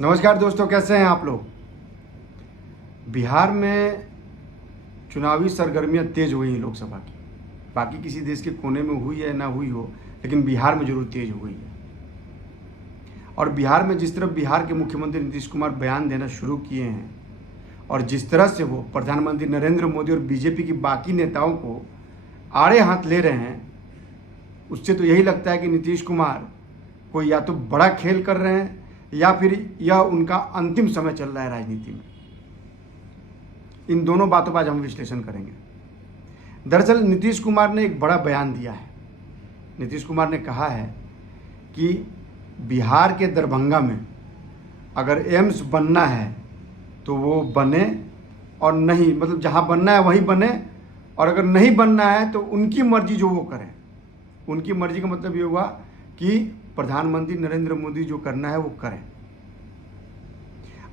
नमस्कार दोस्तों, कैसे हैं आप लोग। बिहार में चुनावी सरगर्मियां तेज हो गई हैं लोकसभा की। बाकी किसी देश के कोने में हुई है ना हुई हो, लेकिन बिहार में जरूर तेज हो गई है। और बिहार में जिस तरह बिहार के मुख्यमंत्री नीतीश कुमार बयान देना शुरू किए हैं और जिस तरह से वो प्रधानमंत्री नरेंद्र मोदी और बीजेपी की बाकी नेताओं को आड़े हाथ ले रहे हैं, उससे तो यही लगता है कि नीतीश कुमार कोई या तो बड़ा खेल कर रहे हैं या फिर यह उनका अंतिम समय चल रहा है राजनीति में। इन दोनों बातों पर आज हम विश्लेषण करेंगे। दरअसल नीतीश कुमार ने एक बड़ा बयान दिया है। नीतीश कुमार ने कहा है कि बिहार के दरभंगा में अगर एम्स बनना है तो वो बने, और नहीं मतलब जहाँ बनना है वहीं बने, और अगर नहीं बनना है तो उनकी मर्जी जो वो करें। उनकी मर्जी का मतलब ये हुआ कि प्रधानमंत्री नरेंद्र मोदी जो करना है वो करें।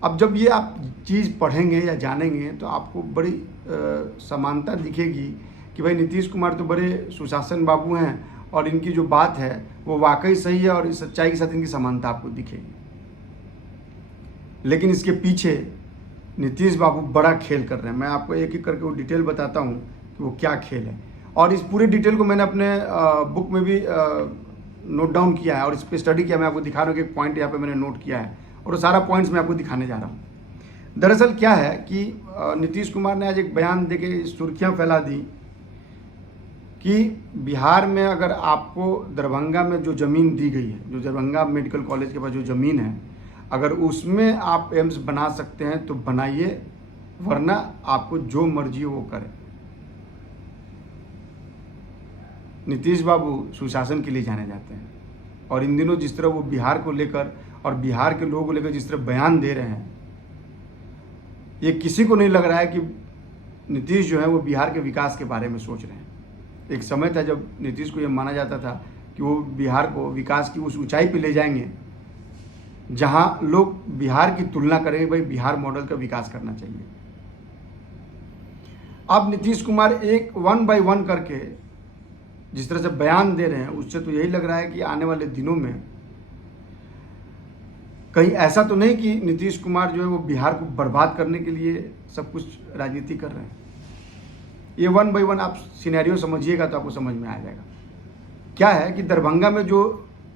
अब जब ये आप चीज़ पढ़ेंगे या जानेंगे तो आपको बड़ी समानता दिखेगी कि भाई नीतीश कुमार तो बड़े सुशासन बाबू हैं और इनकी जो बात है वो वाकई सही है और सच्चाई के साथ इनकी समानता आपको दिखेगी। लेकिन इसके पीछे नीतीश बाबू बड़ा खेल कर रहे हैं। मैं आपको एक एक करके वो डिटेल बताता हूँ कि वो क्या खेल है, और इस पूरी डिटेल को मैंने अपने बुक में भी नोट डाउन किया है और इस पर स्टडी किया। मैं आपको दिखा रहा हूँ कि एक पॉइंट यहाँ पे मैंने नोट किया है और वो सारा पॉइंट्स मैं आपको दिखाने जा रहा हूँ। दरअसल क्या है कि नीतीश कुमार ने आज एक बयान देके सुर्खियाँ फैला दी कि बिहार में अगर आपको दरभंगा में जो ज़मीन दी गई है, जो दरभंगा मेडिकल कॉलेज के पास जो ज़मीन है, अगर उसमें आप एम्स बना सकते हैं तो बनाइए, वरना आपको जो मर्जी हो वो करें। नीतीश बाबू सुशासन के लिए जाने जाते हैं और इन दिनों जिस तरह वो बिहार को लेकर और बिहार के लोगों को लेकर जिस तरह बयान दे रहे हैं, ये किसी को नहीं लग रहा है कि नीतीश जो है वो बिहार के विकास के बारे में सोच रहे हैं। एक समय था जब नीतीश को ये माना जाता था कि वो बिहार को विकास की उस ऊंचाई पे ले जाएंगे जहां लोग बिहार की तुलना करेंगे, भाई बिहार मॉडल का विकास करना चाहिए। अब नीतीश कुमार एक 1 बाय 1 करके जिस तरह से बयान दे रहे हैं, उससे तो यही लग रहा है कि आने वाले दिनों में कहीं ऐसा तो नहीं कि नीतीश कुमार जो है वो बिहार को बर्बाद करने के लिए सब कुछ राजनीति कर रहे हैं। ये 1 बाय 1 आप सिनेरियो समझिएगा तो आपको समझ में आ जाएगा। क्या है कि दरभंगा में जो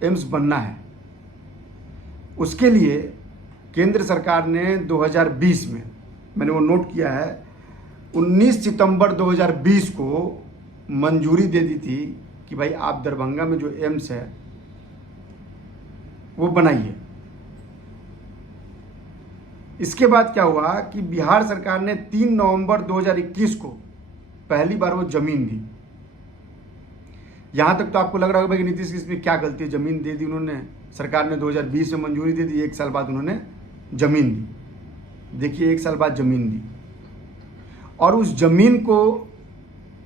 एम्स बनना है उसके लिए केंद्र सरकार ने 2020 में, मैंने वो नोट किया है, 19 सितंबर 2020 को मंजूरी दे दी थी कि भाई आप दरभंगा में जो एम्स है वो बनाइए। इसके बाद क्या हुआ कि बिहार सरकार ने 3 नवंबर 2021 को पहली बार वो जमीन दी। यहां तक तो आपको लग रहा होगा कि नीतीश की इसमें क्या गलती है, जमीन दे दी उन्होंने, सरकार ने 2020 में मंजूरी दे दी, 1 साल बाद उन्होंने जमीन दी। देखिए 1 साल बाद जमीन दी, और उस जमीन को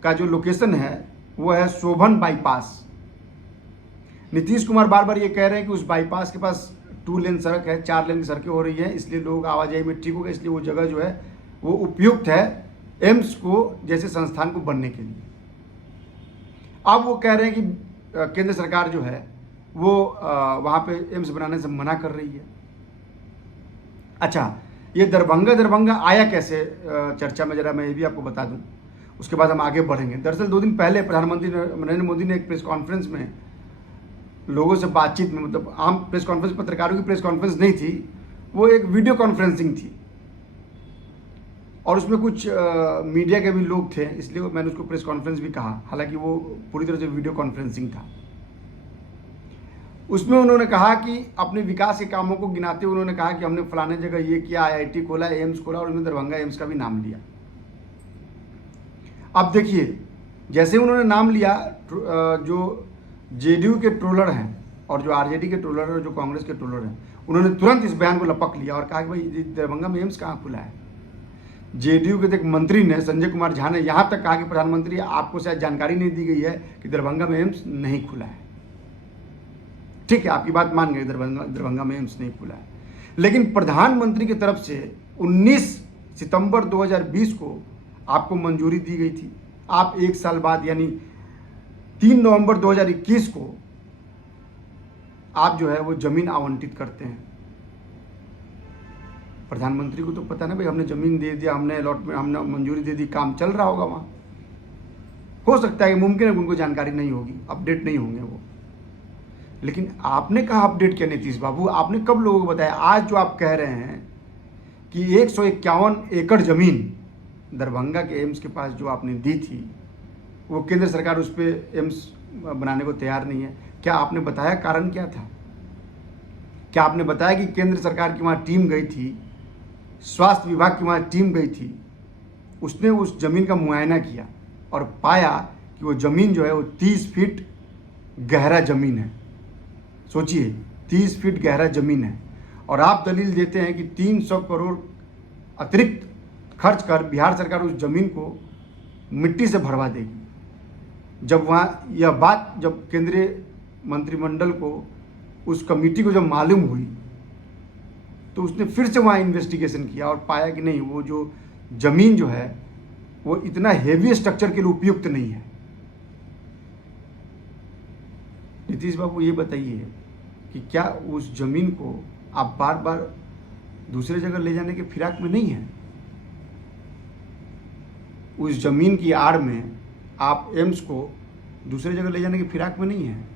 का जो लोकेशन है वो है शोभन बाईपास। नीतीश कुमार बार बार ये कह रहे हैं कि उस बाईपास के पास 2 लेन सड़क है, 4 लेन की सड़कें हो रही हैं, इसलिए लोग आवाजाही में ठीक हो गए, इसलिए वो जगह जो है वो उपयुक्त है एम्स को जैसे संस्थान को बनने के लिए। अब वो कह रहे हैं कि केंद्र सरकार जो है वो वहाँ पे एम्स बनाने से मना कर रही है। अच्छा, ये दरभंगा आया कैसे चर्चा में, जरा मैं ये भी आपको बता दूं, उसके बाद हम आगे बढ़ेंगे। दरअसल 2 दिन पहले प्रधानमंत्री नरेंद्र मोदी ने एक प्रेस कॉन्फ्रेंस में लोगों से बातचीत में, मतलब आम प्रेस कॉन्फ्रेंस, पत्रकारों की प्रेस कॉन्फ्रेंस नहीं थी, वो एक वीडियो कॉन्फ्रेंसिंग थी और उसमें कुछ मीडिया के भी लोग थे, इसलिए मैंने उसको प्रेस कॉन्फ्रेंस भी कहा, हालांकि वो पूरी तरह से वीडियो कॉन्फ्रेंसिंग था। उसमें उन्होंने कहा कि अपने विकास के कामों को गिनाते हुए उन्होंने कहा कि हमने फलाने जगह ये किया, IIT खोला, एम्स खोला, और उन्होंने दरभंगा एम्स का भी नाम लिया। अब देखिए, जैसे उन्होंने नाम लिया, जो JDU के ट्रोलर हैं और जो RJD के ट्रोलर और जो कांग्रेस के ट्रोलर हैं, उन्होंने तुरंत इस बयान को लपक लिया और कहा कि भाई दरभंगा में एम्स कहाँ खुला है। JDU के एक मंत्री ने, संजय कुमार झा ने, यहाँ तक कहा कि प्रधानमंत्री आपको शायद जानकारी नहीं दी गई है कि दरभंगा में एम्स नहीं खुला है। ठीक है, आपकी बात मान गए, दरभंगा में एम्स नहीं खुला है, लेकिन प्रधानमंत्री की तरफ से 19 सितंबर 2020 को आपको मंजूरी दी गई थी। आप 1 साल बाद यानी 3 नवंबर 2021 को आप जो है वो ज़मीन आवंटित करते हैं। प्रधानमंत्री को तो पता ना भाई, हमने ज़मीन दे दिया, हमने अलॉटमेंट, हमने मंजूरी दे दी, काम चल रहा होगा वहाँ। हो सकता है कि मुमकिन है कि उनको जानकारी नहीं होगी, अपडेट नहीं होंगे वो। लेकिन आपने कहा अपडेट किया नीतीश बाबू? आपने कब लोगों को बताया? आज जो आप कह रहे हैं कि 151 एकड़ ज़मीन दरभंगा के एम्स के पास जो आपने दी थी, वो केंद्र सरकार उस पर एम्स बनाने को तैयार नहीं है, क्या आपने बताया कारण क्या था? क्या आपने बताया कि केंद्र सरकार की वहाँ टीम गई थी, स्वास्थ्य विभाग की वहाँ टीम गई थी, उसने उस ज़मीन का मुआयना किया और पाया कि वो ज़मीन जो है वो 30 फीट गहरा ज़मीन है। सोचिए, 30 फीट गहरा ज़मीन है, और आप दलील देते हैं कि 300 करोड़ अतिरिक्त खर्च कर बिहार सरकार उस ज़मीन को मिट्टी से भरवा देगी। जब वहाँ यह बात जब केंद्रीय मंत्रिमंडल को, उस कमेटी को जब मालूम हुई, तो उसने फिर से वहाँ इन्वेस्टिगेशन किया और पाया कि नहीं, वो जो ज़मीन जो है वो इतना हेवी स्ट्रक्चर के लिए उपयुक्त नहीं है। नीतीश बाबू ये बताइए कि क्या उस ज़मीन को आप बार बार दूसरे जगह ले जाने के फिराक में नहीं हैं? उस ज़मीन की आड़ में आप एम्स को दूसरे जगह ले जाने के फिराक में नहीं हैं?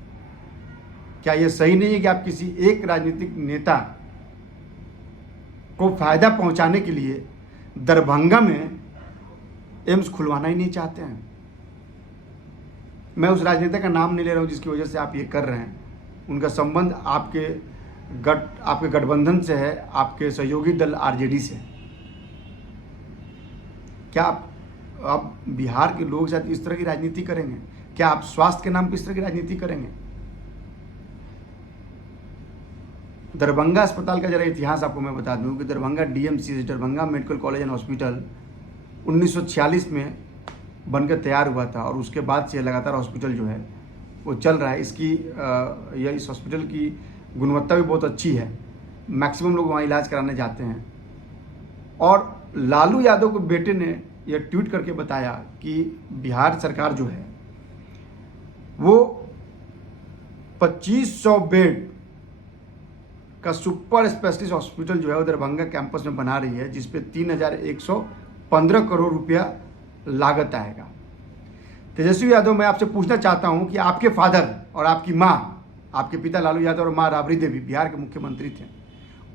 क्या यह सही नहीं है कि आप किसी एक राजनीतिक नेता को फायदा पहुंचाने के लिए दरभंगा में एम्स खुलवाना ही नहीं चाहते हैं? मैं उस राजनेता का नाम नहीं ले रहा हूं जिसकी वजह से आप ये कर रहे हैं। उनका संबंध आपके गठबंधन से है, आपके सहयोगी दल आरजेडी से। क्या आप बिहार के लोगों के साथ इस तरह की राजनीति करेंगे? क्या आप स्वास्थ्य के नाम पर इस तरह की राजनीति करेंगे? दरभंगा अस्पताल का जरा इतिहास आपको मैं बता दूं कि Darbhanga DMCH, Darbhanga medical college and hospital 1946 में बनकर तैयार हुआ था, और उसके बाद से लगातार हॉस्पिटल जो है वो चल रहा है। इस हॉस्पिटल की गुणवत्ता भी बहुत अच्छी है, मैक्सिमम लोग वहाँ इलाज कराने जाते हैं। और लालू यादव के बेटे ने यह ट्वीट करके बताया कि बिहार सरकार जो है वो 2500 बेड का सुपर स्पेशलिस्ट हॉस्पिटल जो है वो दरभंगा कैंपस में बना रही है, जिसपे 3115 करोड़ रुपया लागत आएगा। तेजस्वी यादव, मैं आपसे पूछना चाहता हूं कि आपके फादर और आपकी माँ, आपके पिता लालू यादव और माँ राबड़ी देवी बिहार के मुख्यमंत्री थे।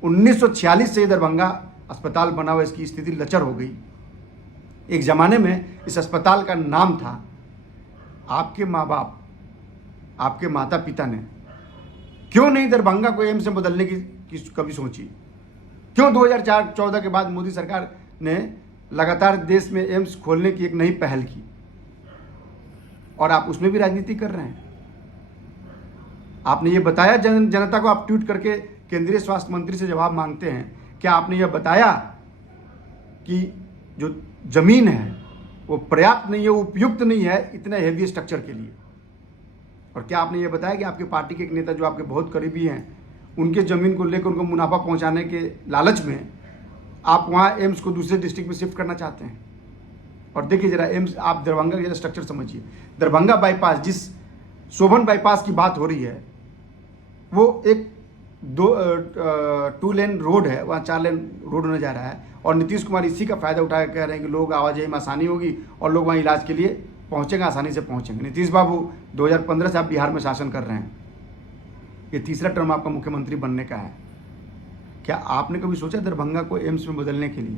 1946 से दरभंगा अस्पताल बना हुआ, इसकी स्थिति लचर हो गई। एक ज़माने में इस अस्पताल का नाम था। आपके माँ बाप, आपके माता पिता ने क्यों नहीं दरभंगा को एम्स में बदलने की कभी सोची? क्यों 2014 के बाद मोदी सरकार ने लगातार देश में एम्स खोलने की एक नई पहल की, और आप उसमें भी राजनीति कर रहे हैं? आपने ये बताया जनता को? आप ट्वीट करके केंद्रीय स्वास्थ्य मंत्री से जवाब मांगते हैं। क्या आपने ये बताया कि जो जमीन है वो पर्याप्त नहीं है, उपयुक्त नहीं है इतने हेवी स्ट्रक्चर के लिए? और क्या आपने ये बताया कि आपके पार्टी के एक नेता जो आपके बहुत करीबी हैं, उनके ज़मीन को लेकर उनको मुनाफा पहुंचाने के लालच में आप वहाँ एम्स को दूसरे डिस्ट्रिक्ट में शिफ्ट करना चाहते हैं? और देखिए जरा एम्स, आप दरभंगा का स्ट्रक्चर समझिए। दरभंगा बाईपास, जिस शोभन बाईपास की बात हो रही है, वो एक 2 लेन रोड है, वहाँ 4 लेन रोड होने जा रहा है, और नीतीश कुमार इसी का फ़ायदा उठा कह रहे हैं कि लोग आवाजाही में आसानी होगी और लोग वहाँ इलाज के लिए पहुँचेंगे, आसानी से पहुँचेंगे। नीतीश बाबू, 2015 से आप बिहार में शासन कर रहे हैं, ये तीसरा टर्म आपका मुख्यमंत्री बनने का है। क्या आपने कभी सोचा दरभंगा को एम्स में बदलने के लिए?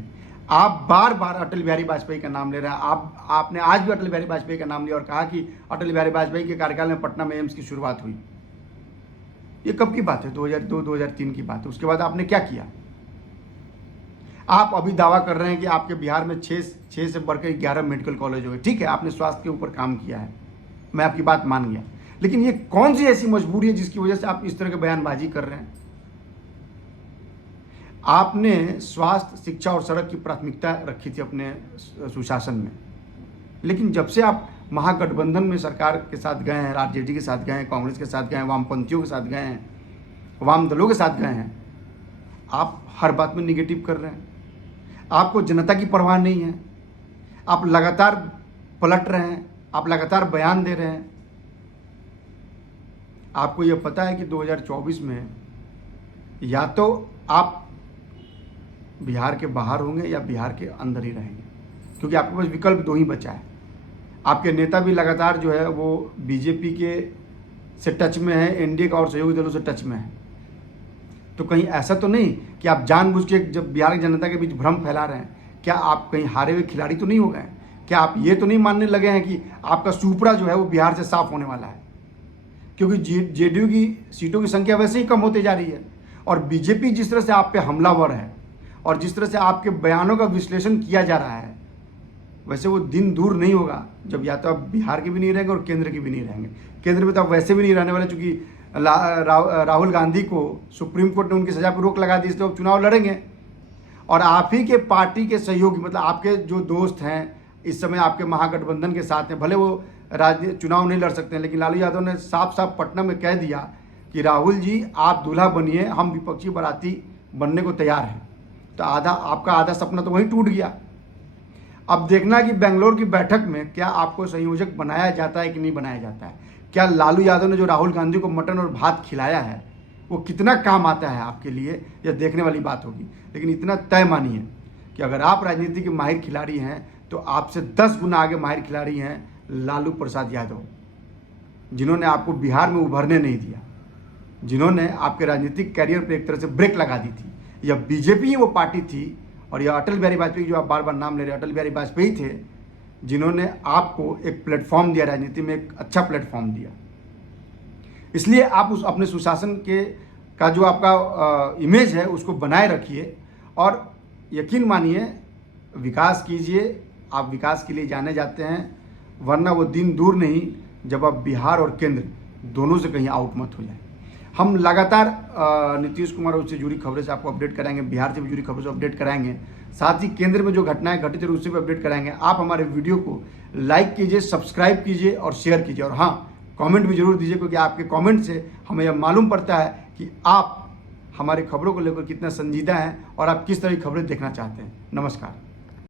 आप बार बार अटल बिहारी वाजपेयी का नाम ले रहे हैं। आपने आज भी अटल बिहारी वाजपेयी का नाम लिया और कहा कि अटल बिहारी वाजपेयी के कार्यकाल में पटना में एम्स की शुरुआत हुई। ये कब की बात है? 2002-2003 की बात है। उसके बाद आपने क्या किया? आप अभी दावा कर रहे हैं कि आपके बिहार में 6 से बढ़कर 11 मेडिकल कॉलेज हो गए। ठीक है, आपने स्वास्थ्य के ऊपर काम किया है, मैं आपकी बात मान गया, लेकिन ये कौन सी ऐसी मजबूरी है जिसकी वजह से आप इस तरह के बयानबाजी कर रहे हैं? आपने स्वास्थ्य, शिक्षा और सड़क की प्राथमिकता रखी थी अपने सुशासन में, लेकिन जब से आप महागठबंधन में सरकार के साथ गए हैं, आरजेडी के साथ गए हैं, कांग्रेस के साथ गए हैं, वामपंथियों के साथ गए हैं, वाम दलों के साथ गए हैं, आप हर बात में निगेटिव कर रहे हैं। आपको जनता की परवाह नहीं है, आप लगातार पलट रहे हैं, आप लगातार बयान दे रहे हैं। आपको यह पता है कि 2024 में या तो आप बिहार के बाहर होंगे या बिहार के अंदर ही रहेंगे, क्योंकि आपके पास विकल्प दो ही बचा है। आपके नेता भी लगातार जो है वो बीजेपी के से टच में है, एनडीए का और सहयोगी दलों से टच में है। तो कहीं ऐसा तो नहीं कि आप जानबूझ के जब बिहार की जनता के बीच भ्रम फैला रहे हैं, क्या आप कहीं हारे हुए खिलाड़ी तो नहीं हो गए? क्या आप ये तो नहीं मानने लगे हैं कि आपका सुपड़ा जो है वो बिहार से साफ होने वाला है? क्योंकि जेडीयू की सीटों की संख्या वैसे ही कम होती जा रही है, और बीजेपी जिस तरह से आप पे हमलावर है और जिस तरह से आपके बयानों का विश्लेषण किया जा रहा है, वैसे वो दिन दूर नहीं होगा जब या तो आप बिहार के भी नहीं रहेंगे और केंद्र के भी नहीं रहेंगे। केंद्र में तो आप वैसे भी नहीं रहने वाले, चूँकि राहुल गांधी को सुप्रीम कोर्ट ने उनकी सजा पर रोक लगा दी, इसलिए वो चुनाव लड़ेंगे। और आप ही के पार्टी के सहयोगी, मतलब आपके जो दोस्त हैं इस समय आपके महागठबंधन के साथ हैं, भले वो चुनाव नहीं लड़ सकते हैं, लेकिन लालू यादव ने साफ साफ पटना में कह दिया कि राहुल जी आप दूल्हा बनिए, हम विपक्षी बाराती बनने को तैयार हैं। तो आपका आधा सपना तो वहीं टूट गया। अब देखना कि बेंगलोर की बैठक में क्या आपको संयोजक बनाया जाता है कि नहीं बनाया जाता है। क्या लालू यादव ने जो राहुल गांधी को मटन और भात खिलाया है वो कितना काम आता है आपके लिए, यह देखने वाली बात होगी। लेकिन इतना तय मानिए कि अगर आप राजनीति के माहिर खिलाड़ी हैं तो आपसे 10 गुना आगे माहिर खिलाड़ी हैं लालू प्रसाद यादव, जिन्होंने आपको बिहार में उभरने नहीं दिया, जिन्होंने आपके राजनीतिक कैरियर पर एक तरह से ब्रेक लगा दी थी। यह बीजेपी ही वो पार्टी थी, और यह अटल बिहारी वाजपेयी, जो आप बार बार नाम ले रहे हैं, अटल बिहारी वाजपेयी थे जिन्होंने आपको एक प्लेटफॉर्म दिया, राजनीति में एक अच्छा प्लेटफॉर्म दिया। इसलिए आप उस अपने सुशासन का जो आपका इमेज है उसको बनाए रखिए और यकीन मानिए विकास कीजिए। आप विकास के लिए जाने जाते हैं, वरना वो दिन दूर नहीं जब आप बिहार और केंद्र दोनों से कहीं आउट मत हो जाए। हम लगातार नीतीश कुमार उससे जुड़ी खबरें से आपको अपडेट कराएंगे, बिहार से भी जुड़ी खबरों से अपडेट कराएंगे, साथ ही केंद्र में जो घटनाएं घटित है उससे भी अपडेट कराएंगे। आप हमारे वीडियो को लाइक कीजिए, सब्सक्राइब कीजिए और शेयर कीजिए, और हाँ, कमेंट भी जरूर दीजिए, क्योंकि आपके कमेंट से हमें यह मालूम पड़ता है कि आप हमारी खबरों को लेकर कितना संजीदा हैं और आप किस तरह की खबरें देखना चाहते हैं। नमस्कार।